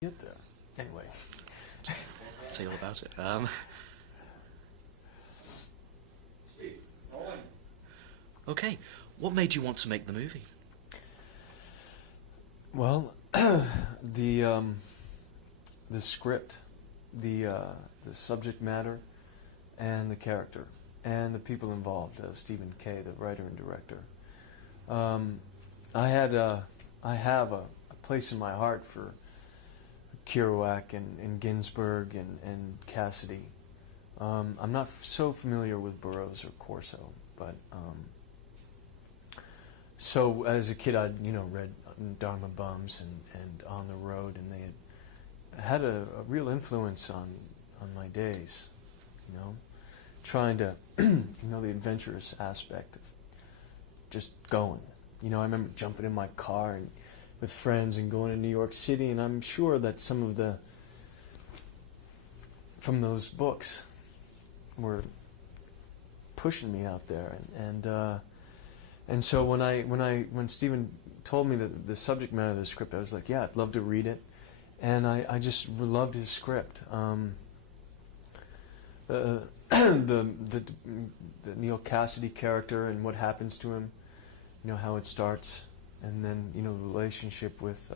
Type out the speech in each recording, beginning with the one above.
Get there. Anyway. I'll tell you all about it. Okay, what made you want to make the movie? Well, the script, the subject matter, and the character, and the people involved. Stephen Kay, the writer and director. I have a place in my heart for Kerouac and Ginsberg and Cassady. I'm not so familiar with Burroughs or Corso, but so as a kid I'd read Dharma Bums and On the Road, and they had a real influence on my days, trying to the adventurous aspect of just going. I remember jumping in my car and with friends and going to New York City, and I'm sure that some of from those books were pushing me out there, and so when Stephen told me that the subject matter of the script, I was like, yeah, I'd love to read it, and I just loved his script. The Neal Cassady character and what happens to him, how it starts. And then, the relationship with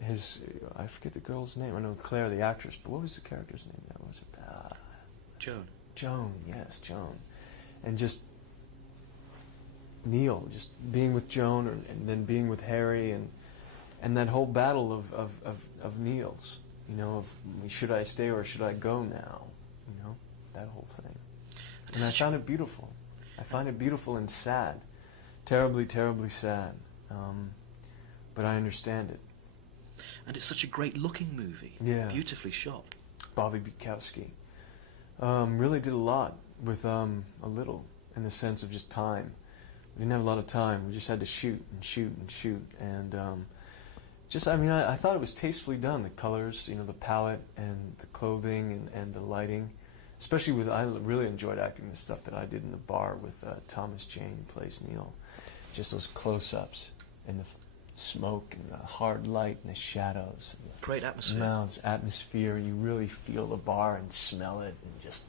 his, I forget the girl's name. I know Claire, the actress, but what was the character's name? That was Joan. Joan, yes, Joan. And just Neal, just being with Joan, and then being with Harry, and that whole battle of Neal's, of should I stay or should I go now? That whole thing. And I found it beautiful. I find it beautiful and sad. Terribly, terribly sad. But I understand it. And it's such a great-looking movie. Yeah. Beautifully shot. Bobby Bukowski really did a lot with a little, in the sense of just time. We didn't have a lot of time. We just had to shoot and shoot and shoot. And I thought it was tastefully done. The colors, the palette and the clothing and the lighting. Especially I really enjoyed acting the stuff that I did in the bar with Thomas Jane, who plays Neal. Just those close-ups and the smoke and the hard light and the shadows. And great atmosphere. Smells, atmosphere. You really feel the bar and smell it, and just,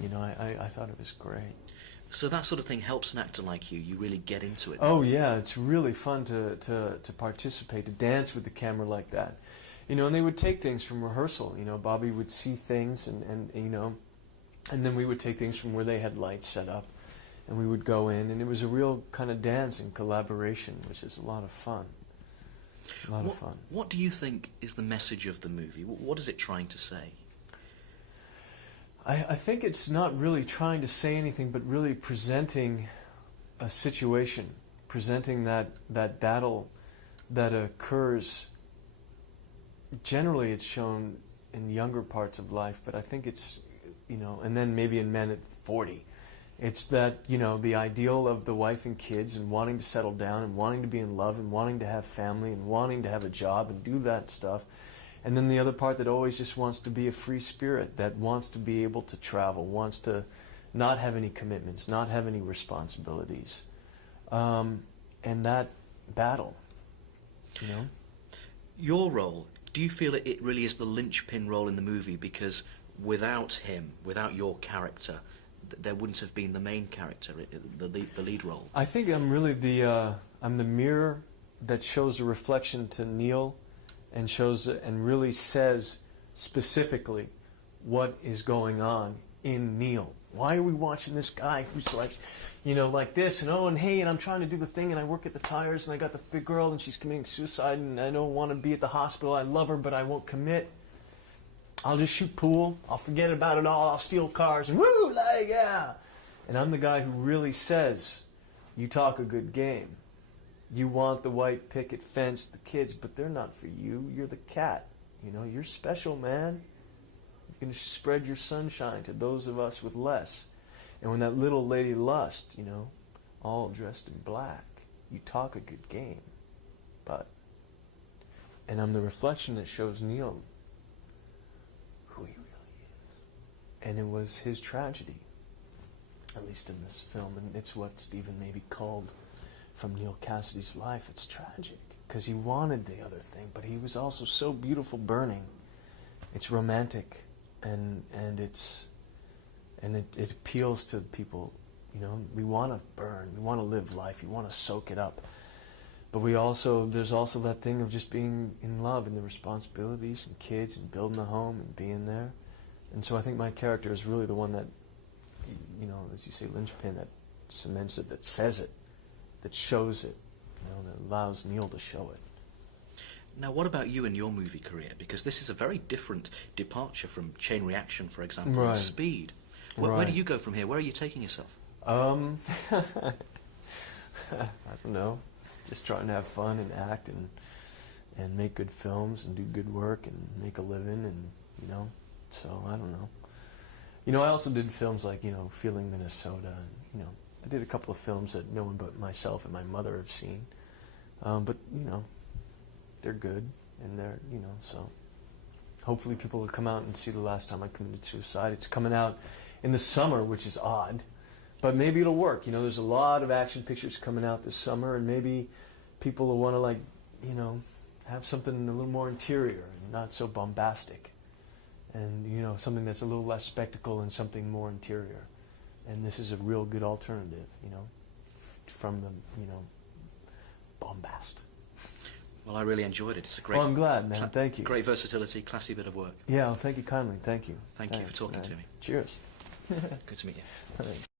I thought it was great. So that sort of thing helps an actor like you. You really get into it. Oh yeah, it's really fun to participate, to dance with the camera like that. And they would take things from rehearsal. Bobby would see things, and then we would take things from where they had lights set up, and we would go in, and it was a real kind of dance and collaboration, which is a lot of fun. A lot of fun. What do you think is the message of the movie? What is it trying to say? I think it's not really trying to say anything, but really presenting a situation, presenting that battle that occurs. Generally, it's shown in younger parts of life, but I think it's, and then maybe in men at 40. It's that, the ideal of the wife and kids and wanting to settle down and wanting to be in love and wanting to have family and wanting to have a job and do that stuff. And then the other part that always just wants to be a free spirit, that wants to be able to travel, wants to not have any commitments, not have any responsibilities. And that battle, Your role, do you feel it really is the linchpin role in the movie? Because without him, without your character, there wouldn't have been the main character, the lead role. I think I'm really I'm the mirror that shows a reflection to Neal, and shows and really says specifically what is going on in Neal. Why are we watching this guy who's like, like this, and hey, and I'm trying to do the thing, and I work at the tires, and I got the girl, and she's committing suicide, and I don't want to be at the hospital. I love her, but I won't commit. I'll just shoot pool. I'll forget about it all. I'll steal cars, and woo, like, yeah. And I'm the guy who really says, you talk a good game. You want the white picket fence, the kids, but they're not for you. You're the cat. You're special, man. You're going to spread your sunshine to those of us with less. And when that little lady Lust, all dressed in black, you talk a good game. And I'm the reflection that shows Neal who he really is. And it was his tragedy, at least in this film. And it's what Stephen maybe called from Neal Cassady's life. It's tragic. because he wanted the other thing, but he was also so beautiful burning. It's romantic, and it appeals to people. You know, we want to burn, we want to live life, we want to soak it up. But there's also that thing of just being in love and the responsibilities and kids and building a home and being there. And so I think my character is really the one that, you know, as you say, linchpin, that cements it, that says it, that shows it, you know, that allows Neal to show it. Now, what about you and your movie career? Because this is a very different departure from Chain Reaction, for example, and Speed. Where do you go from here? Where are you taking yourself? I don't know. Just trying to have fun and act and make good films and do good work and make a living, and, you know, so I don't know. You know, I also did films like, you know, Feeling Minnesota, and, you know, I did a couple of films that no one but myself and my mother have seen. But, you know, they're good, and they're, you know, so hopefully people will come out and see The Last Time I Committed Suicide. It's coming out in the summer, which is odd, but maybe it'll work. You know, there's a lot of action pictures coming out this summer, and maybe people will want to, like, you know, have something a little more interior and not so bombastic, and, you know, something that's a little less spectacle and something more interior. And this is a real good alternative, you know, from the, you know, bombast. Well, I really enjoyed it. It's a great... Well, I'm glad, man. Thank you. Great versatility, classy bit of work. Yeah, well, thank you kindly. Thank you. Thank you for talking to me. Cheers. Good to meet you. Thanks.